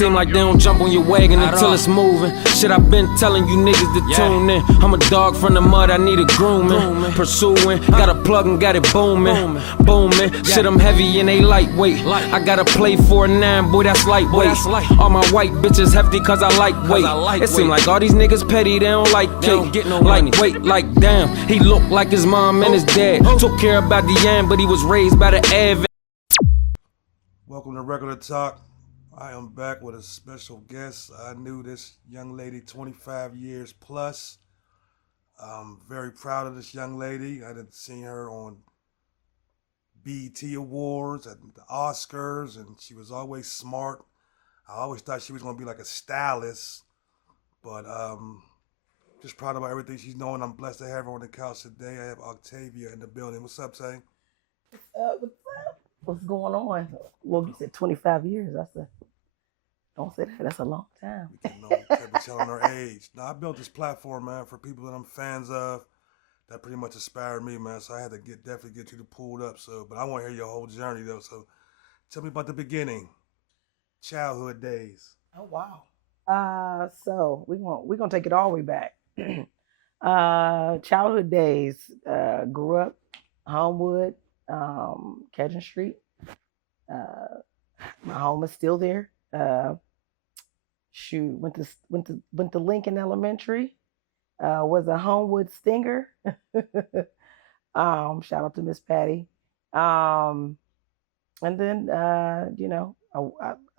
seem like they don't jump on your wagon until it's moving. Shit, I've been telling you niggas to tune in. I'm a dog from the mud, I need a grooming. Pursuing, got a plug and got it booming. Shit, I'm heavy and they lightweight. I gotta play for a 9, boy, that's lightweight. All my white bitches hefty cause I like weight. It seem like all these niggas petty, they don't like cake. Lightweight, like damn, he look like his mom and his dad. Took care about the yam, but he was raised by the Av. Welcome to Regular Talk. I am back with a special guest. I knew this young lady 25 years plus. I'm very proud of this young lady. I had seen her on BET Awards, at the Oscars, and she was always smart. I always thought she was going to be like a stylist, but just proud about everything she's doing. I'm blessed to have her on the couch today. I have Octavia in the building. What's up, Tay? What's up? What's going on? Well, you said 25 years. Don't say that. That's a long time. We can't be telling her age. Now, I built this platform, man, for people that I'm fans of. That pretty much inspired me, man. So I had to definitely get you to pulled up. But I want to hear your whole journey, though. So tell me about the beginning, childhood days. Oh wow. So we're gonna take it all the way back. Childhood days. Grew up Homewood, Kedron Street. My home is still there. Went to Lincoln Elementary. Was a Homewood Stinger. Shout out to Miss Patty. And then I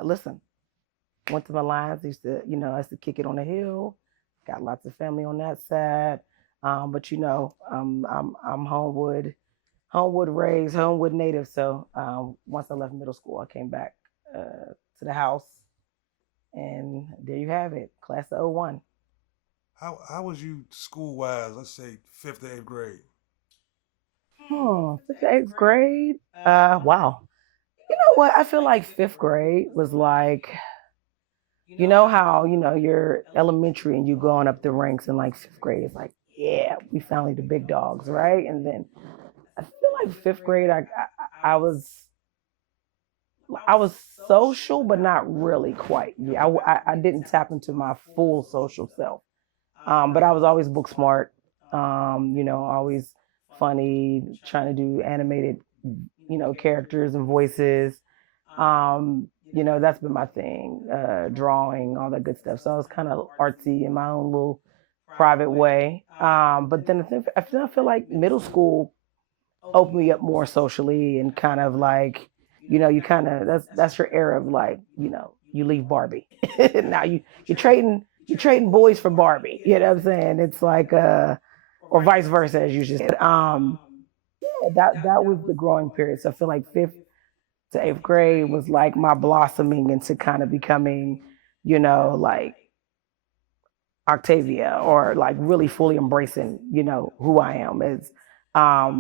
listen. Went to my lines. Used to kick it on the hill. Got lots of family on that side. But I'm Homewood raised, Homewood native. So once I left middle school, I came back to the house, and there you have it, class of 01. How was you school-wise, let's say 5th to 8th grade? 5th to 8th grade? Wow. You know what? I feel like 5th grade was like, you know how, you're elementary and you going up the ranks, and like 5th grade is like, yeah, we finally the big dogs, right? And then I feel like 5th grade, I was social, but not really quite. Yeah, I didn't tap into my full social self. But I was always book smart, always funny, trying to do animated, characters and voices. That's been my thing, drawing, all that good stuff. So I was kind of artsy in my own little private way. But then I feel like middle school opened me up more socially, and kind of like, you kind of, that's your era of like, you leave Barbie. Now you're trading boys for Barbie. You know what I'm saying? It's like, or vice versa, as you just said. That was the growing period. So I feel like 5th to 8th grade was like my blossoming into kind of becoming, like Octavia, or like really fully embracing, who I am as, a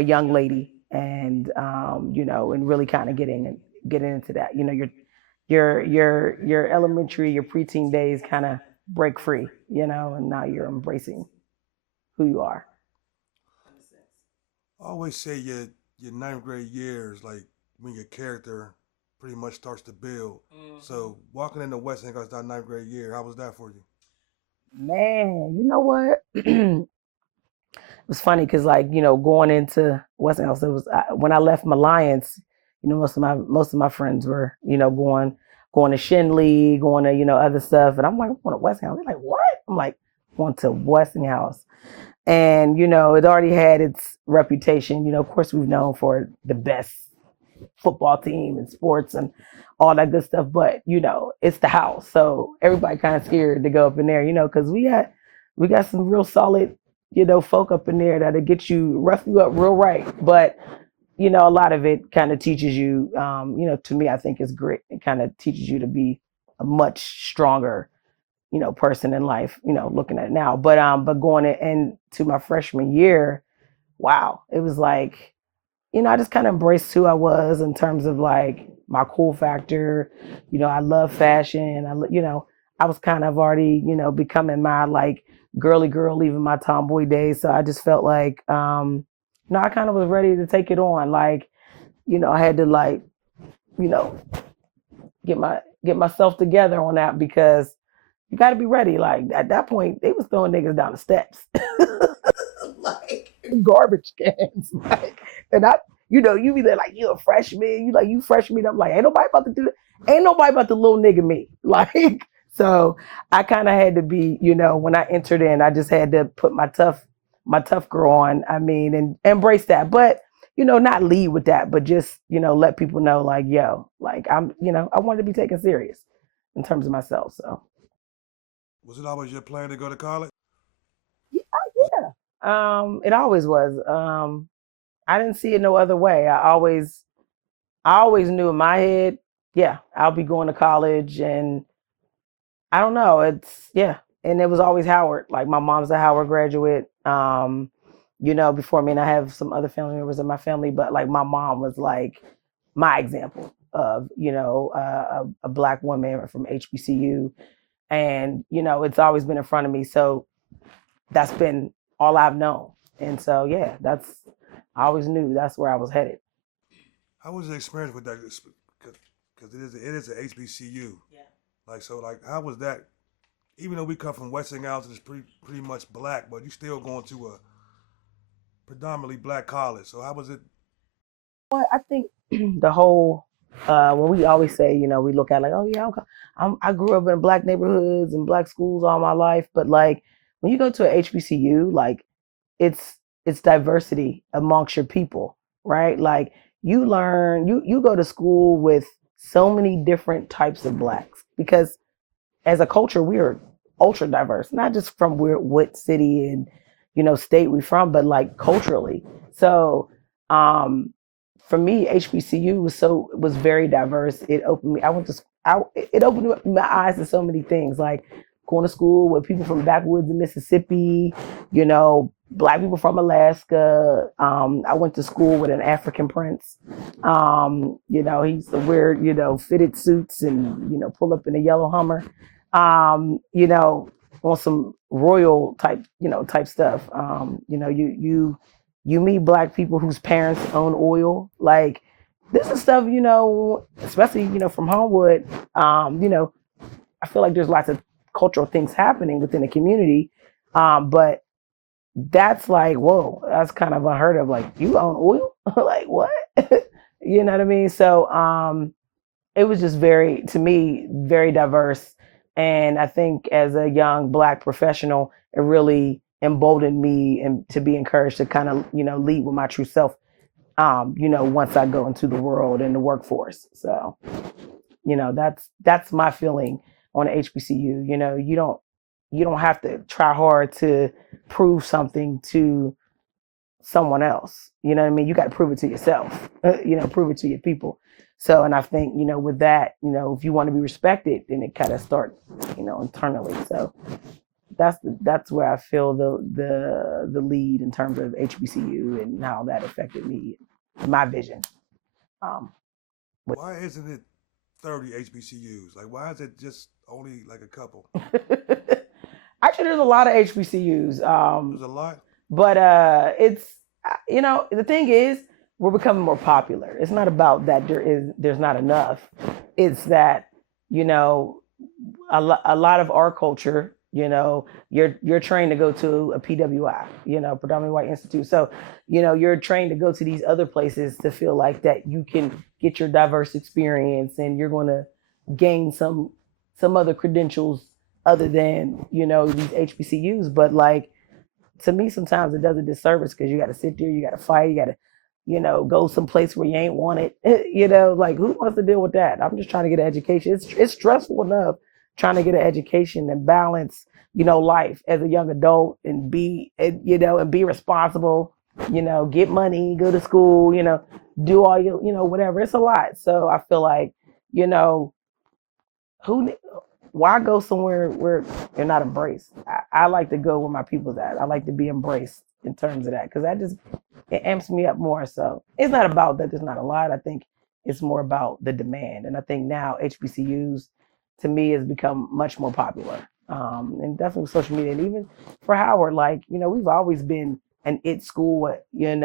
young lady, and and really kind of getting into that. Your elementary, your preteen days kind of break free, and now you're embracing who you are. I always say your 9th grade years, like when your character pretty much starts to build. Mm-hmm. So walking into West End, that 9th grade year, how was that for you? Man, you know what? It was funny because, like, going into West End, it was when I left my Lions. Most of my friends were, going to Shinley, going to, other stuff, and I'm like, I'm going to Westinghouse. They're like, what? I'm like, going to Westinghouse, and it already had its reputation. Of course, we've known for the best football team and sports and all that good stuff, but it's the house, so everybody kind of scared to go up in there, because we got some real solid, folk up in there that'll rough you up real right, but a lot of it kind of teaches you, to me, I think is grit. It kind of teaches you to be a much stronger, person in life, looking at it now. But going into my freshman year, wow, it was like, I just kind of embraced who I was in terms of like my cool factor. I love fashion. I was kind of already, becoming my like girly girl, leaving my tomboy days. So I just felt like, I kind of was ready to take it on. Like, I had to like, get my get myself together on that because you got to be ready. Like at that point, they was throwing niggas down the steps, like garbage cans. Like, and I, you be there like you a freshman. You like you freshman. I'm like, ain't nobody about to do that. Ain't nobody about to little nigga me. Like, so I kind of had to be, when I entered in, I just had to put my tough girl on. I mean, and embrace that, but not lead with that, but just let people know like, yo, like I'm, I wanted to be taken serious in terms of myself. So. Was it always your plan to go to college? Yeah. It always was. I didn't see it no other way. I always knew in my head, yeah, I'll be going to college, and I don't know, yeah, and it was always Howard. Like my mom's a Howard graduate. Before me, and I have some other family members in my family, but like my mom was like my example of a black woman from HBCU, and it's always been in front of me. So that's been all I've known. And so, yeah, I always knew that's where I was headed. How was the experience with that? Because it is a HBCU. Yeah. Like, how was that? Even though we come from Westinghouse, it's pretty much black, but you still going to a predominantly black college. So how was it? Well, I think the whole, when we always say, we look at like, oh yeah, I grew up in black neighborhoods and black schools all my life, but like when you go to a HBCU, like it's diversity amongst your people, right? Like you learn, you go to school with so many different types of blacks because as a culture we are ultra diverse, not just from what city and state we from, but like culturally. So for me, HBCU was very diverse. It opened me. It opened my eyes to so many things, like going to school with people from backwoods of Mississippi, black people from Alaska. I went to school with an African prince. He used to wear, fitted suits and, pull up in a yellow Hummer, on some royal type stuff. You meet black people whose parents own oil. Like this is stuff, especially, from Homewood, I feel like there's lots of cultural things happening within the community. But that's like, whoa, that's kind of unheard of. Like, you own oil? Like, what? You know what I mean? So it was just to me, very diverse. And I think as a young black professional, it really emboldened me and to be encouraged to kind of, lead with my true self, once I go into the world and the workforce. So, that's my feeling on the HBCU. You don't have to try hard to prove something to someone else. You know what I mean? You got to prove it to yourself, prove it to your people. So, and I think, with that, if you want to be respected, then it kind of starts, internally. So that's where I feel the lead in terms of HBCU and how that affected me, my vision. Why isn't it 30 HBCUs? Like, why is it just only like a couple? Actually, there's a lot of HBCUs. There's a lot. But it's, the thing is, we're becoming more popular. It's not about that there's not enough. It's that, a lot of our culture, you're trained to go to a PWI, predominantly white institute. So, you're trained to go to these other places to feel like that you can get your diverse experience and you're going to gain some other credentials other than, these HBCUs. But like, to me, sometimes it does a disservice because you got to sit there, you got to fight, you got to, go someplace where you ain't wanted. Like who wants to deal with that? I'm just trying to get an education. It's stressful enough trying to get an education and balance, life as a young adult and be responsible, get money, go to school, do all your, whatever. It's a lot. So I feel like, why go somewhere where you're not embraced? I like to go where my people's at. I like to be embraced in terms of that because it amps me up more. So it's not about that there's not a lot. I think it's more about the demand. And I think now HBCUs, to me, has become much more popular. And definitely with social media. And even for Howard, like, we've always been an it school, in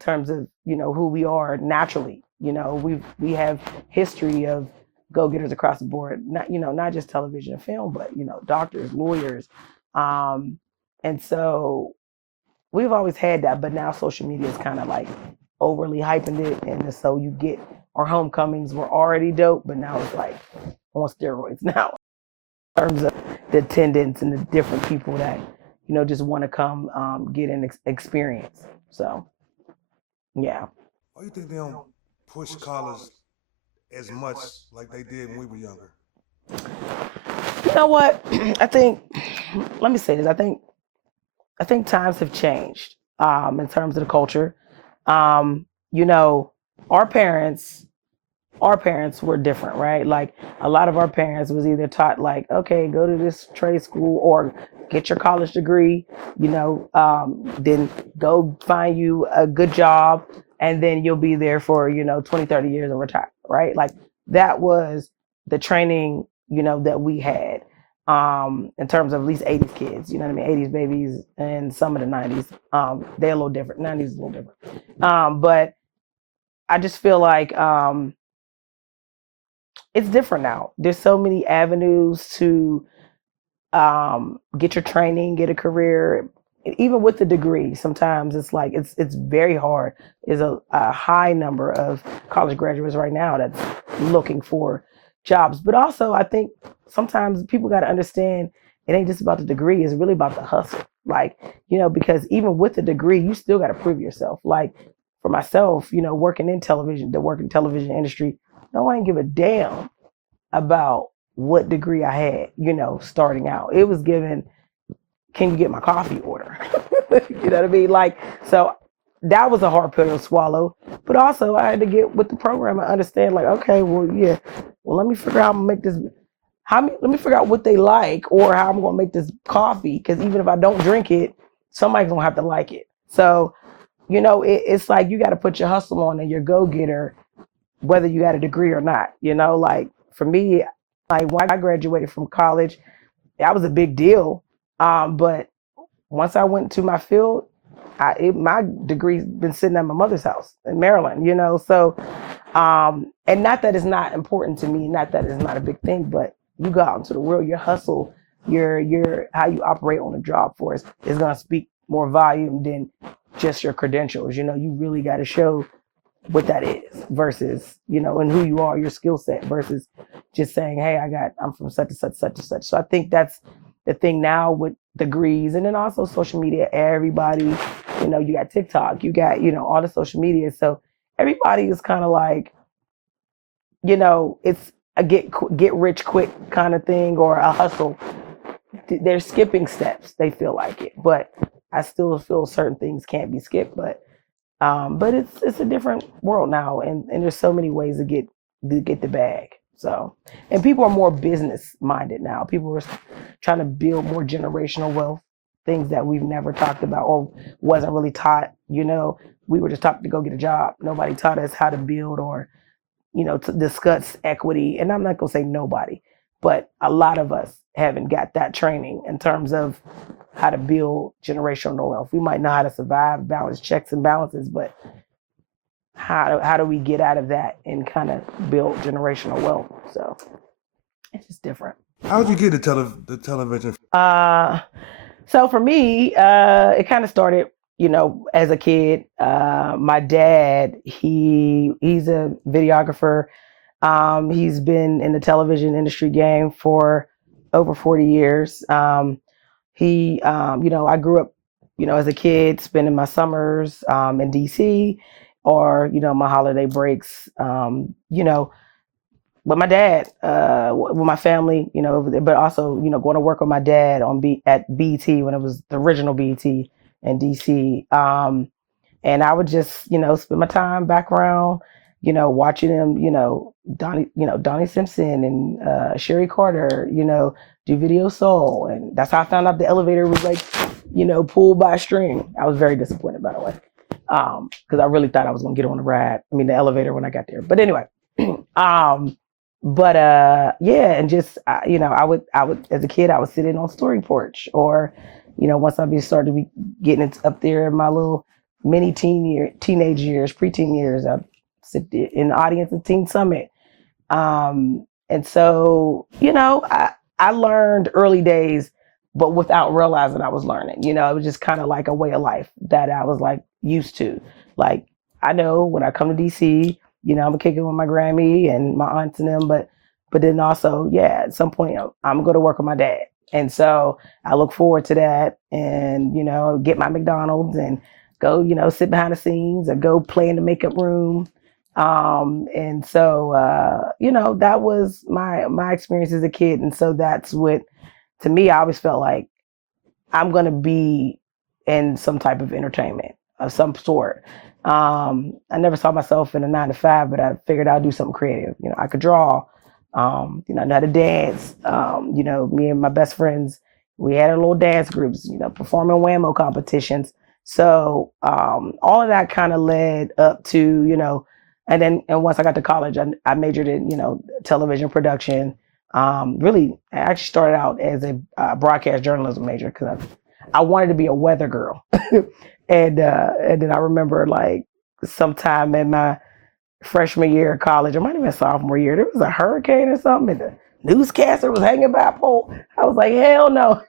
terms of, who we are naturally. We have history of go-getters across the board, not just television and film, but doctors, lawyers, and so we've always had that, but now social media is kind of like overly hyping it, and so you get our homecomings were already dope, but now it's like on steroids now in terms of the attendance and the different people that just want to come get an experience. So yeah. Why do you think they don't push college as much like they did when we were younger? You know what? Let me say this. I think times have changed in terms of the culture. You know, our parents were different, right? Like a lot of our parents was either taught like, okay, go to this trade school or get your college degree, then go find you a good job and then you'll be there for, 20, 30 years and retire, right? Like that was the training, that we had in terms of at least 80s kids, you know what I mean? 80s babies and some of the 90s. They're a little different. 90s is a little different. But I just feel like it's different now. There's so many avenues to get your training, get a career. Even with the degree, sometimes it's like it's very hard. There's a high number of college graduates right now that's looking for jobs. But also, I think sometimes people got to understand it ain't just about the degree. It's really about the hustle. Like, because even with the degree, you still got to prove yourself. Like for myself, working in television, the working television industry, no, I ain't give a damn about what degree I had, starting out. It was given, can you get my coffee order? You know what I mean? Like, so that was a hard pill to swallow. But also I had to get with the program and understand like, okay, well, yeah, well, let me figure out how I'm gonna make this, let me figure out what they like or how I'm gonna make this coffee. Cause even if I don't drink it, somebody's gonna have to like it. So, it's like you got to put your hustle on and your go-getter, whether you got a degree or not. Like for me, like when I graduated from college, that was a big deal. But once I went to my field, my degree's been sitting at my mother's house in Maryland, So, and not that it's not important to me, not that it's not a big thing, but you go out into the world, your hustle, your how you operate on the job force is gonna speak more volume than just your credentials. You really got to show what that is versus, and who you are, your skill set versus just saying, hey, I'm from such and such, such and such. So I think that's the thing now with degrees and then also social media, everybody, you got TikTok, you got, all the social media. So everybody is kind of like, it's a get rich quick kind of thing or a hustle. They're skipping steps. They feel like it, but I still feel certain things can't be skipped, but it's a different world now, and there's so many ways to get the bag. So, and people are more business minded now. People are trying to build more generational wealth, things that we've never talked about or wasn't really taught. We were just taught to go get a job. Nobody taught us how to build or, to discuss equity. And I'm not gonna say nobody, but a lot of us haven't got that training in terms of how to build generational wealth. We might know how to survive, balance checks and balances, but how do we get out of that and kind of build generational wealth? So it's just different. How did you get the television? So for me, it kind of started, as a kid. My dad, he's a videographer. He's been in the television industry game for over 40 years. I grew up, as a kid, spending my summers in DC or, my holiday breaks, with my dad, with my family, over there, but also, going to work with my dad at BT when it was the original BT in DC. And I would just, spend my time back around, watching them, Donnie Simpson and Sherry Carter, do Video Soul. And that's how I found out the elevator was like, pulled by a string. I was very disappointed, by the way, because I really thought I was going to get on the elevator when I got there. But anyway, yeah, and just, I would, as a kid, I would sit in on Story Porch or, once I started to be getting up there in my little mini teenage years, preteen years, I'd sit in the audience at Teen Summit. And so, I learned early days, but without realizing I was learning. It was just kind of like a way of life that I was like used to. Like, I know when I come to DC, I'm gonna kick it with my Grammy and my aunts and them, but then also, yeah, at some point I'm gonna go to work with my dad. And so I look forward to that and, get my McDonald's and go, sit behind the scenes or go play in the makeup room. And so, that was my experience as a kid. And so that's what, to me, I always felt like I'm going to be in some type of entertainment of some sort. I never saw myself in a 9 to 5, but I figured I'd do something creative. I could draw, I know how to dance. Me and my best friends, we had our little dance groups, performing Whammo competitions. So all of that kind of led up to, and once I got to college, I majored in, television production. Really, I actually started out as a broadcast journalism major because I wanted to be a weather girl. and then I remember like sometime in my freshman year of college, it might have been sophomore year, there was a hurricane or something, and the newscaster was hanging by a pole. I was like, hell no.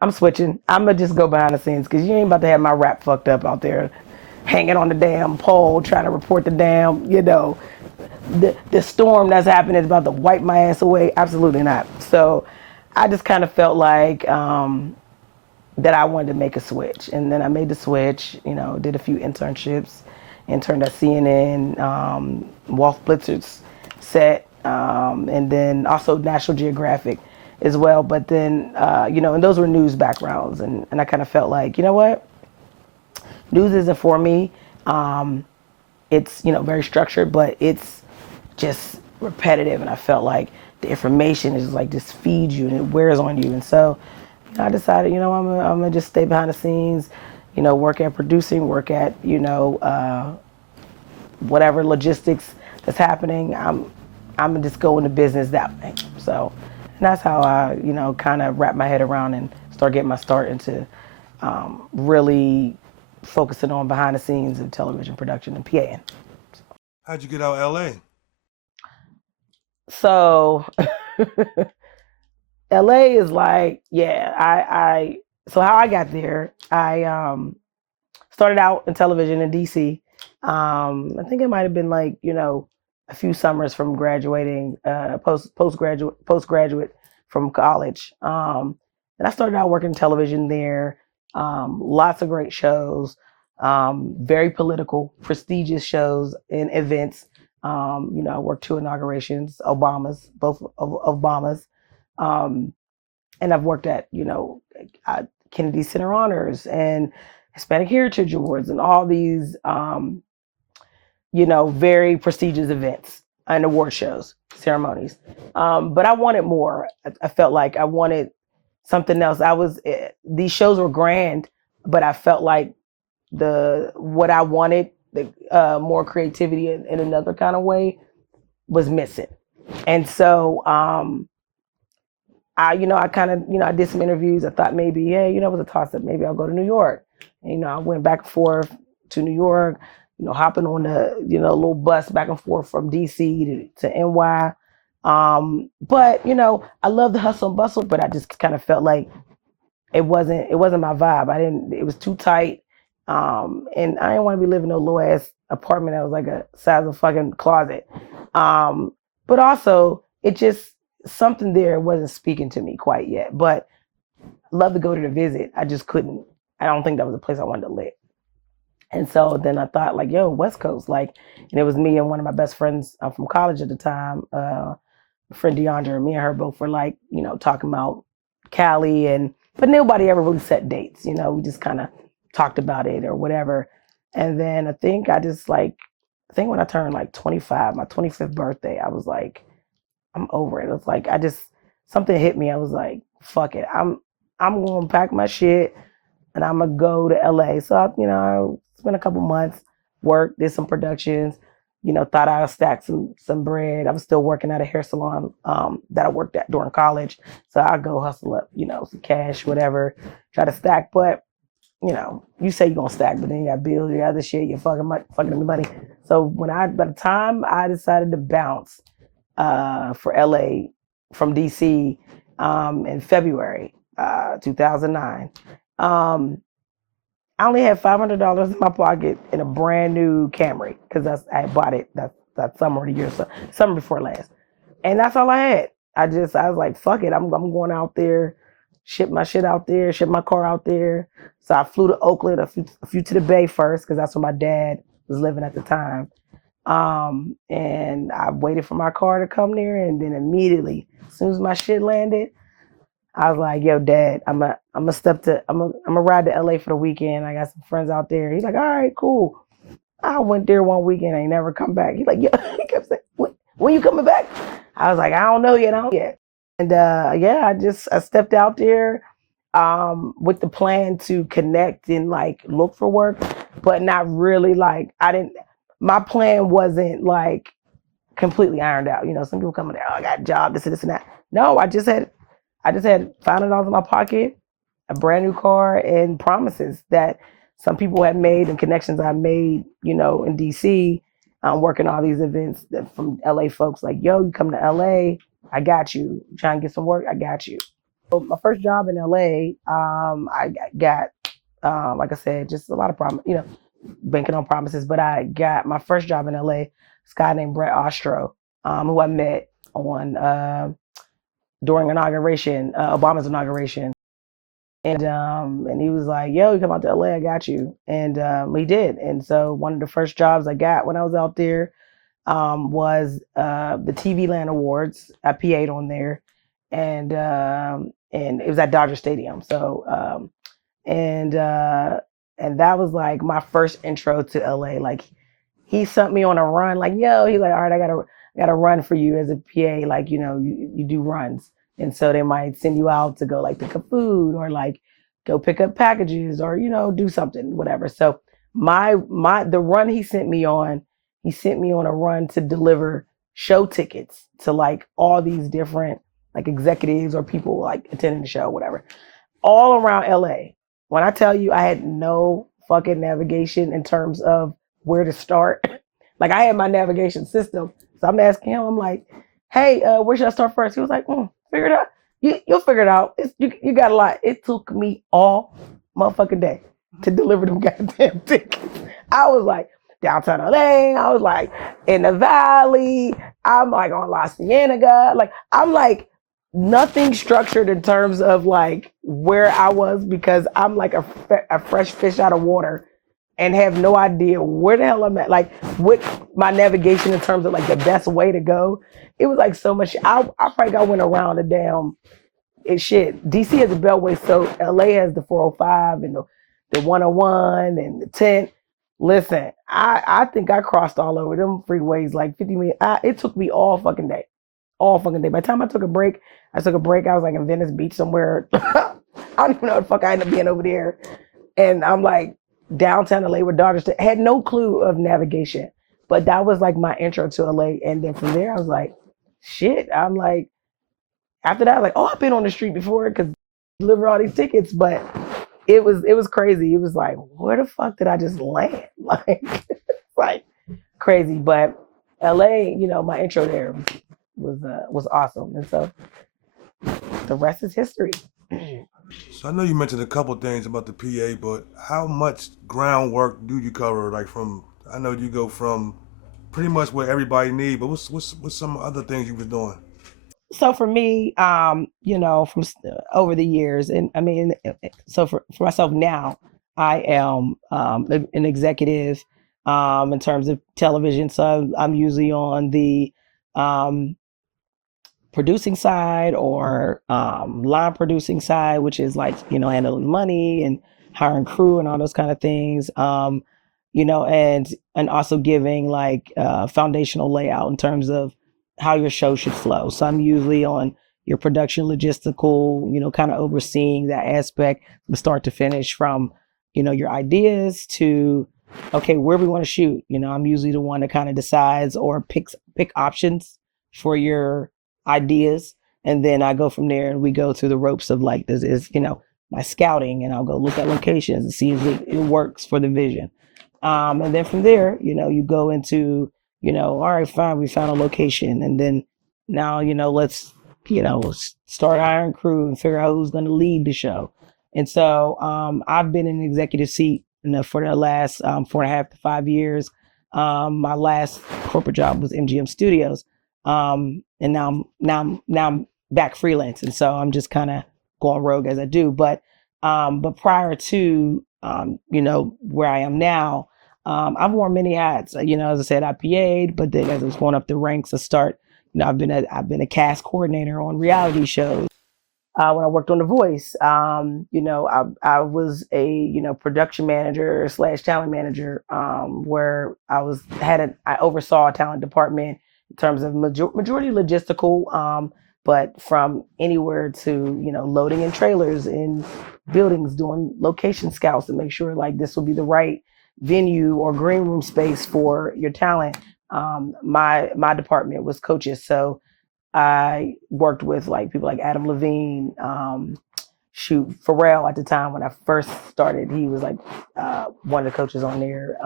I'm switching. I'm going to just go behind the scenes because you ain't about to have my rap fucked up out there hanging on the damn pole trying to report the damn, the storm that's happening is about to wipe my ass away. Absolutely not. So I just kind of felt like that I wanted to make a switch. And then I made the switch, did a few internships, interned at CNN, Wolf Blitzer's set, and then also National Geographic as well. But then, and those were news backgrounds. And I kind of felt like, you know what? News isn't for me. It's, very structured, but it's just repetitive. And I felt like the information is like just feeds you and it wears on you. And so I decided, I'm gonna just stay behind the scenes, work at producing, work at, whatever logistics that's happening. I'm gonna just go into business that way. So, and that's how I, kind of wrap my head around and start getting my start into really focusing on behind the scenes of television production and PAing. How'd you get out LA? So LA is like, yeah, so how I got there, I started out in television in DC. I think it might have been like, a few summers from graduating, postgraduate from college. And I started out working television there. Lots of great shows, very political, prestigious shows and events. I worked 2 inaugurations, both of Obama's. And I've worked at, Kennedy Center Honors and Hispanic Heritage Awards and all these, very prestigious events and award shows, ceremonies. But I wanted more. I felt like I wanted something else. These shows were grand, but I felt like what I wanted, more creativity in another kind of way, was missing. And so, I kind of, I did some interviews. I thought maybe, yeah, it was a toss up. Maybe I'll go to New York. And, I went back and forth to New York, hopping on the, little bus back and forth from DC to NY. But, I love the hustle and bustle, but I just kind of felt like it wasn't my vibe. It was too tight. And I didn't want to be living in a low ass apartment that was like a size of fucking closet. But also it just, something there wasn't speaking to me quite yet, but love to go to the visit. I just couldn't. I don't think that was a place I wanted to live. And so then I thought like, yo, West Coast, like, and it was me and one of my best friends from college at the time, friend DeAndre, me and her both were like, talking about Cali but nobody ever really set dates. We just kind of talked about it or whatever. And then I think when I turned like 25, my 25th birthday, I was like, I'm over it. It was like, something hit me. I was like, fuck it. I'm going to pack my shit and I'm going to go to LA. So, I spent a couple months, worked, did some productions, thought I would stack some bread. I was still working at a hair salon that I worked at during college. So I'll go hustle up, some cash, whatever, try to stack. But, you say you're going to stack, but then you got bills, you got other shit, you're fucking up money. So by the time I decided to bounce, for LA from DC in February 2009. I only had $500 in my pocket in a brand new Camry because I bought it that summer of the year, summer before last, and that's all I had. I was like, fuck it, I'm going out there, ship my shit out there, ship my car out there. So I flew to Oakland, a few to the Bay first because that's where my dad was living at the time. And I waited for my car to come there, and then immediately, as soon as my shit landed, I was like, "Yo, Dad, I'm a ride to LA for the weekend. I got some friends out there." He's like, "All right, cool." I went there one weekend, I ain't never come back. He's like, "Yo," he kept saying, when you coming back?" I was like, "I don't know yet, And yeah, I stepped out there with the plan to connect and like look for work, but not really like my plan wasn't like completely ironed out. You know, some people come in there, "Oh, I got a job, this and that." No, I just had $500 in my pocket, a brand new car, and promises that some people had made and connections I made, you know, in DC, working all these events from LA folks like, "Yo, you come to LA, I got you. You trying to get some work, I got you." So my first job in LA, I got, like I said, just a lot of banking on promises. But I got my first job in LA, this guy named Brett Ostro, who I met on during Obama's inauguration. And he was like, "Yo, you come out to LA, I got you." And he did. And so one of the first jobs I got when I was out there was the TV Land Awards. I PA'd on there, and it was at Dodger Stadium. So and that was like my first intro to LA. Like he sent me on a run. Like, "Yo," he's like, "All right, I gotta run for you as a PA. Like, you know, you do runs." And so they might send you out to go like pick up food or like go pick up packages or, you know, do something, whatever. So the run he sent me on a run to deliver show tickets to like all these different like executives or people like attending the show, whatever, all around LA. When I tell you I had no fucking navigation in terms of where to start, like I had my navigation system. So I'm asking him, I'm like, "Hey, where should I start first?" He was like, "Figure it out. You'll figure it out. You got a lot." It took me all motherfucking day to deliver them goddamn tickets. I was like downtown LA. I was like in the Valley. I'm like on La Cienega. Like I'm like nothing structured in terms of like where I was because I'm like a fresh fish out of water and have no idea where the hell I'm at. Like what my navigation in terms of like the best way to go. It was like so much. I probably went around the damn shit. DC has the Beltway, so LA has the 405 and the 101 and the 10. Listen, I think I crossed all over them freeways like 50 minutes. It took me all fucking day. All fucking day. By the time I took a break, I was like in Venice Beach somewhere. I don't even know what the fuck I ended up being over there. And I'm like downtown LA with daughters. Had no clue of navigation. But that was like my intro to LA. And then from there, I was like, shit. I'm like, after that, I was like, "Oh, I've been on the street before because deliver all these tickets." But it was crazy. It was like, where the fuck did I just land? Like crazy. But LA, you know, my intro there was awesome. And so the rest is history. So I know you mentioned a couple things about the PA, but how much groundwork do you cover? Like I know you go from pretty much what everybody need, but what's some other things you was doing? So for me, you know, from over the years, and I mean, so for myself now, I am an executive in terms of television. So I'm usually on the um, producing side or line producing side, which is like, you know, handling money and hiring crew and all those kind of things. You know, and also giving like foundational layout in terms of how your show should flow. So I'm usually on your production logistical, you know, kind of overseeing that aspect from start to finish, from, you know, your ideas to, okay, where we want to shoot. You know, I'm usually the one that kind of decides or pick options for your ideas. And then I go from there and we go through the ropes of like, this is, you know, my scouting, and I'll go look at locations and see if it works for the vision. And then from there, you know, you go into, you know, all right, fine, we found a location. And then now, let's, start hiring crew and figure out who's going to lead the show. And so I've been in an executive seat for the last 4.5 to 5 years. My last corporate job was MGM Studios. And now I'm back freelance. And so I'm just kind of going rogue as I do. But prior to, where I am now, I've worn many hats. As I said, I PA'd, but then as I was going up the ranks, I've been a cast coordinator on reality shows. When I worked on The Voice, I was a production manager slash talent manager, where I oversaw a talent department in terms of majority logistical, but from anywhere to loading in trailers in buildings, doing location scouts to make sure like this will be the right venue or green room space for your talent. My department was coaches, so I worked with like people like Adam Levine, Pharrell at the time when I first started. He was like one of the coaches on there.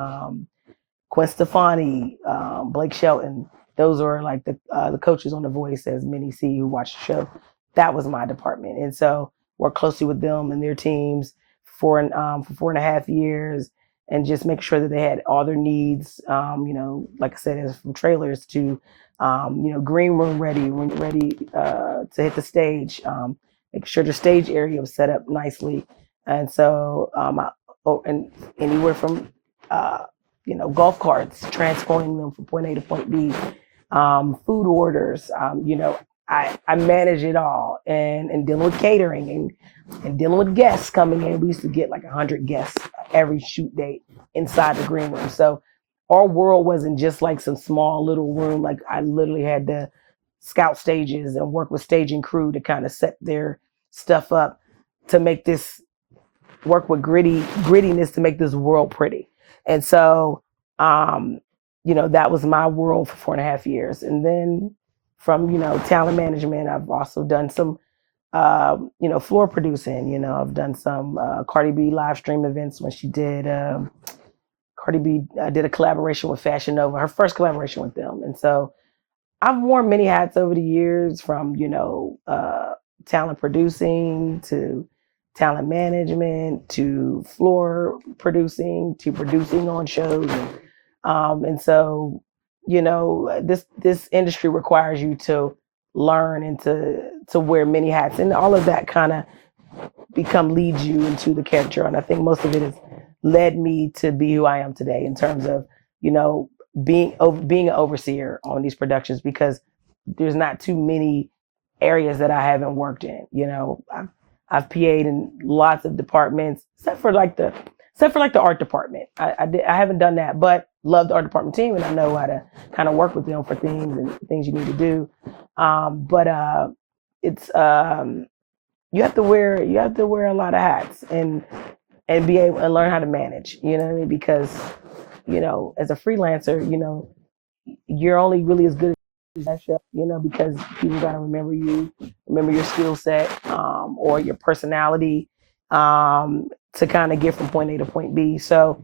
Gwen Stefani, Blake Shelton. Those are like the coaches on The Voice, as many see who watch the show. That was my department, and so worked closely with them and their teams for 4.5 years, and just make sure that they had all their needs. Like I said, as from trailers to green room ready when you're ready to hit the stage. Make sure the stage area was set up nicely, and so and anywhere from golf carts, transporting them from point A to point B, food orders. I manage it all, and dealing with catering and dealing with guests coming in. We used to get like 100 guests every shoot date inside the green room. So our world wasn't just like some small little room. Like I literally had to scout stages and work with staging crew to kind of set their stuff up to make this work with grittiness to make this world pretty. And so, that was my world for 4.5 years. And then from, talent management, I've also done some, floor producing. I've done some Cardi B live stream events when she did, Cardi B did a collaboration with Fashion Nova, her first collaboration with them. And so I've worn many hats over the years, from, talent producing to talent management to floor producing to producing on shows. And so, this industry requires you to learn and to wear many hats, and all of that kind of leads you into the character. And I think most of it has led me to be who I am today in terms of, being an overseer on these productions, because there's not too many areas that I haven't worked in. I've PA'd in lots of departments, except for like the art department. I haven't done that, but love the art department team, and I know how to kind of work with them for things and things you need to do. But it's you have to wear a lot of hats and be able and learn how to manage. You know what I mean? Because as a freelancer, you're only really as good as that show, because people gotta remember you, remember your skill set, or your personality, to kind of get from point A to point B. So,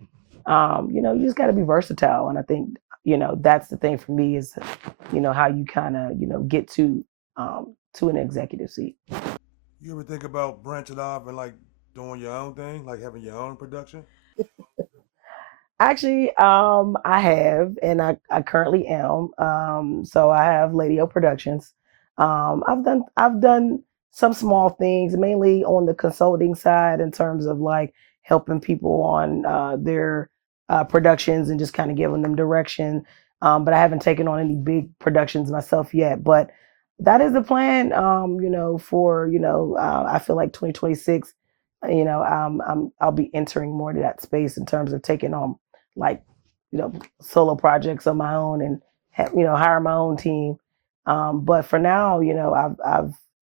you just gotta be versatile. And I think, that's the thing for me is, how you kind of, get to an executive seat. You ever think about branching off and like doing your own thing, like having your own production? Actually, I have, and I currently am. So I have Lady O Productions. I've done some small things, mainly on the consulting side in terms of like helping people on their productions and just kind of giving them direction. But I haven't taken on any big productions myself yet. But that is the plan. For I feel like 2026. I'll be entering more to that space in terms of taking on like solo projects on my own and hire my own team. But for now,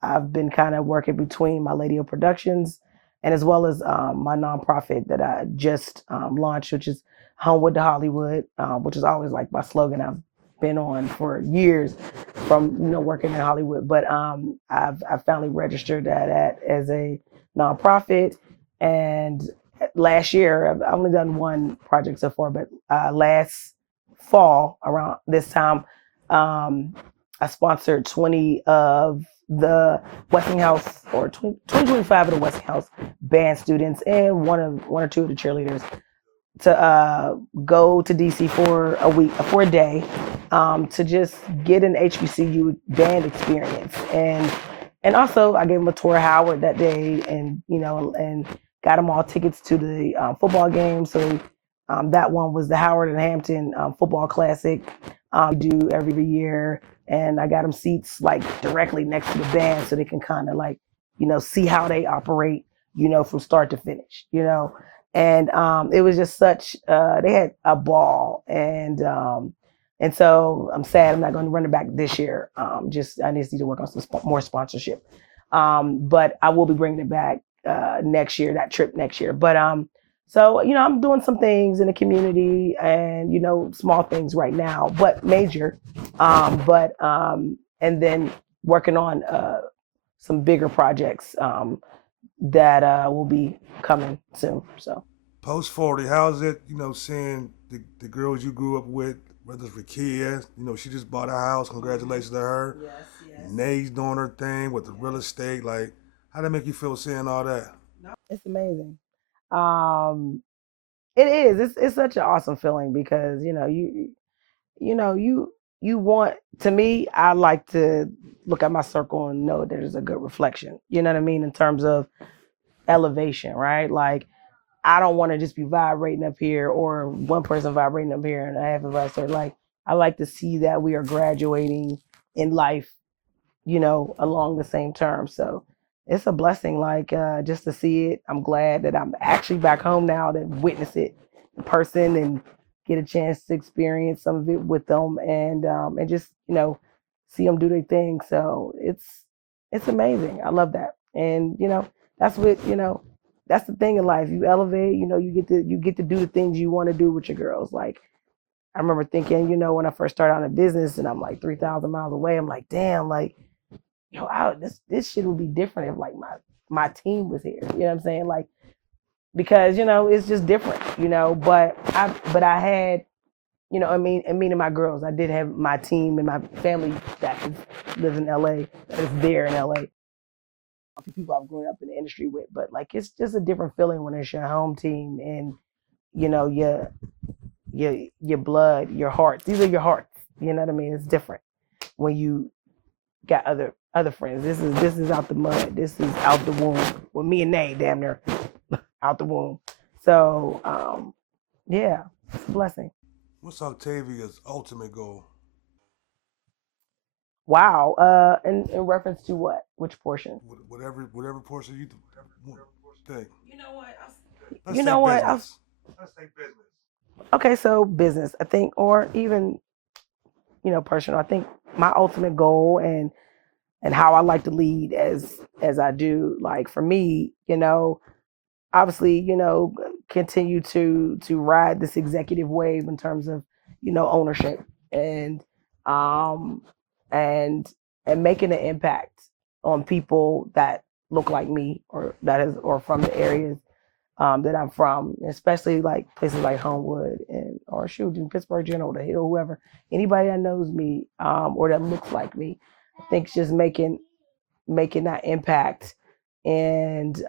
I've been kind of working between my Lady O Productions and as well as my nonprofit that I just launched, which is Homewood to Hollywood, which is always like my slogan I've been on for years from working in Hollywood. But I've finally registered that as a nonprofit, and last year I've only done one project so far, but last fall around this time, I sponsored 20 of the Westinghouse, or 2025 of the Westinghouse band students, and one or two of the cheerleaders to go to DC for a week, for a day, to just get an HBCU band experience, and also I gave them a tour of Howard that day, and and got them all tickets to the football game. So that one was the Howard and Hampton football classic. We do every year, and I got them seats like directly next to the band, so they can kind of like see how they operate, from start to finish, and it was just such they had a ball, and so I'm sad I'm not going to run it back this year. Just I just need to work on some more sponsorship, but I will be bringing it back next year, that trip next year. But so I'm doing some things in the community, and small things right now, but major, but and then working on some bigger projects that will be coming soon. So Post 40, how's it, seeing the girls you grew up with, whether it's Rakia, she just bought a house. Congratulations to her. yes. Nay's doing her thing with the real estate. Like, how that make you feel seeing all that? It's amazing. It is. It's such an awesome feeling because you want. To me, I like to look at my circle and know there's a good reflection. You know what I mean, in terms of elevation, right? Like, I don't want to just be vibrating up here, or one person vibrating up here and I have a vice versa. Like, I like to see that we are graduating in life, along the same term. So it's a blessing, like just to see it. I'm glad that I'm actually back home now to witness it in person and get a chance to experience some of it with them, and just see them do their thing. So it's amazing. I love that, and that's what that's the thing in life. You elevate. You get to do the things you want to do with your girls. Like, I remember thinking, when I first started out in business and I'm like 3,000 miles away, I'm like, damn, like, this shit would be different if like my team was here. You know what I'm saying? Like, because it's just different. But I had, and me and my girls, I did have my team and my family that lives in LA, that is there in LA. People I've grown up in the industry with, but like, it's just a different feeling when it's your home team, and your blood, your hearts. These are your hearts. You know what I mean? It's different when you got other friends. This is out the mud. This is out the womb. Well, me and Nay, damn near out the womb. So yeah, it's a blessing. What's Octavia's ultimate goal? Wow. In reference to what? Which portion? Whatever portion you think. You know what? Let's say business. Okay, so business, I think, or even personal. I think my ultimate goal, and how I like to lead as I do. Like, for me, obviously, continue to ride this executive wave in terms of, ownership, and um and making an impact on people that look like me, or from the areas that I'm from, especially like places like Homewood, or shoot, in Pittsburgh General, the Hill, whoever, anybody that knows me, or that looks like me. I think it's just making that impact, and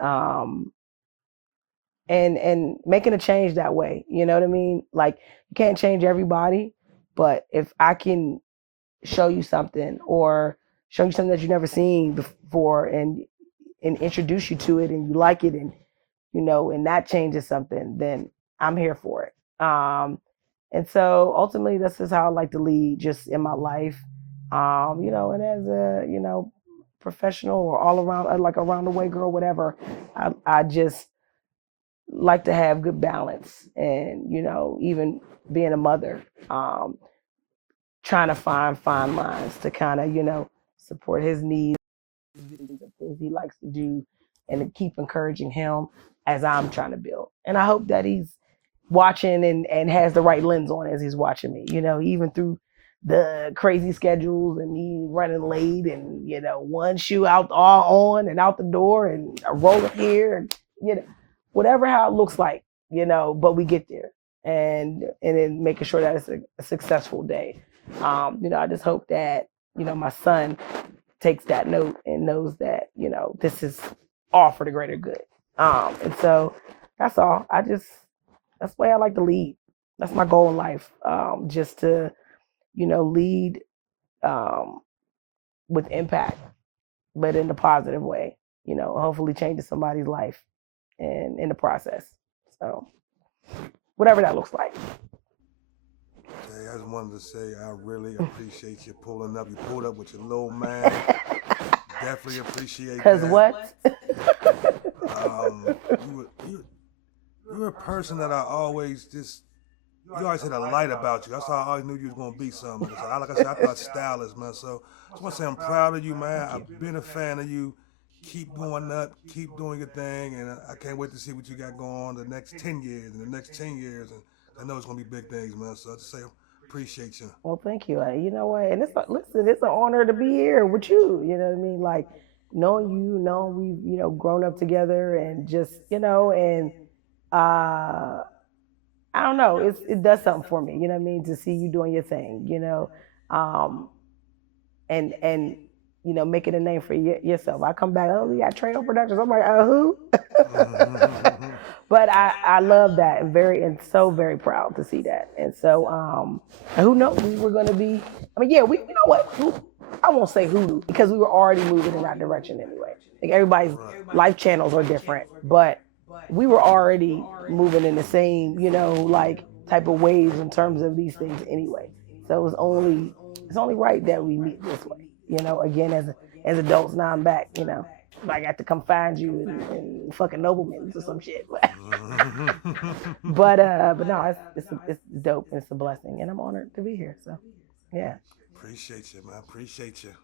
and making a change that way. You know what I mean? Like, you can't change everybody, but if I can show you something, or show you something that you've never seen before, and introduce you to it, and you like it, and and that changes something, then I'm here for it. And so ultimately, this is how I like to lead, just in my life, and as a professional, or all around, like around the way girl, whatever. I just like to have good balance, and even being a mother, trying to find fine lines to kind of support his needs, things he likes to do, and to keep encouraging him as I'm trying to build. And I hope that he's watching, and has the right lens on as he's watching me, even through the crazy schedules, and me running late, and one shoe out all on and out the door, and a roller here, and whatever, how it looks like, but we get there, and then making sure that it's a successful day. I just hope that my son takes that note and knows that, this is all for the greater good. And so that's all. That's the way I like to lead. That's my goal in life. Just to, lead with impact, but in a positive way, hopefully changes somebody's life and in the process. So whatever that looks like. Okay, I just wanted to say I really appreciate you pulling up. You pulled up with your little man. Definitely appreciate that. Cause what? You're a person that I always you always had a light about you. That's how I always knew you was gonna be something. So like I said, I thought stylist, man. So I just want to say I'm proud of you, man. I've been a fan of you. Keep going up, keep doing your thing, and I can't wait to see what you got going on the next 10 years and the next 10 years. And I know it's gonna be big things, man. So I just say appreciate you. Well, thank you. You know what? And listen, it's an honor to be here with you. You know what I mean? Like knowing we've grown up together and just and I don't know, it does something for me. You know what I mean? To see you doing your thing. And making a name for yourself. I come back, oh, we got Trail Productions. I'm like, who? But I love that and so very proud to see that. And so, who knows? We were going to be. I mean, yeah, you know what? I won't say who because we were already moving in that direction anyway. Like everybody's life channels are different, but we were already moving in the same, type of waves in terms of these things anyway. So it's only right that we meet this way. Again, as adults, now I'm back, I got to come find you in fucking Nobleman's or some shit. but no, it's dope. It's a blessing, and I'm honored to be here. So, yeah. Appreciate you, man. Appreciate you.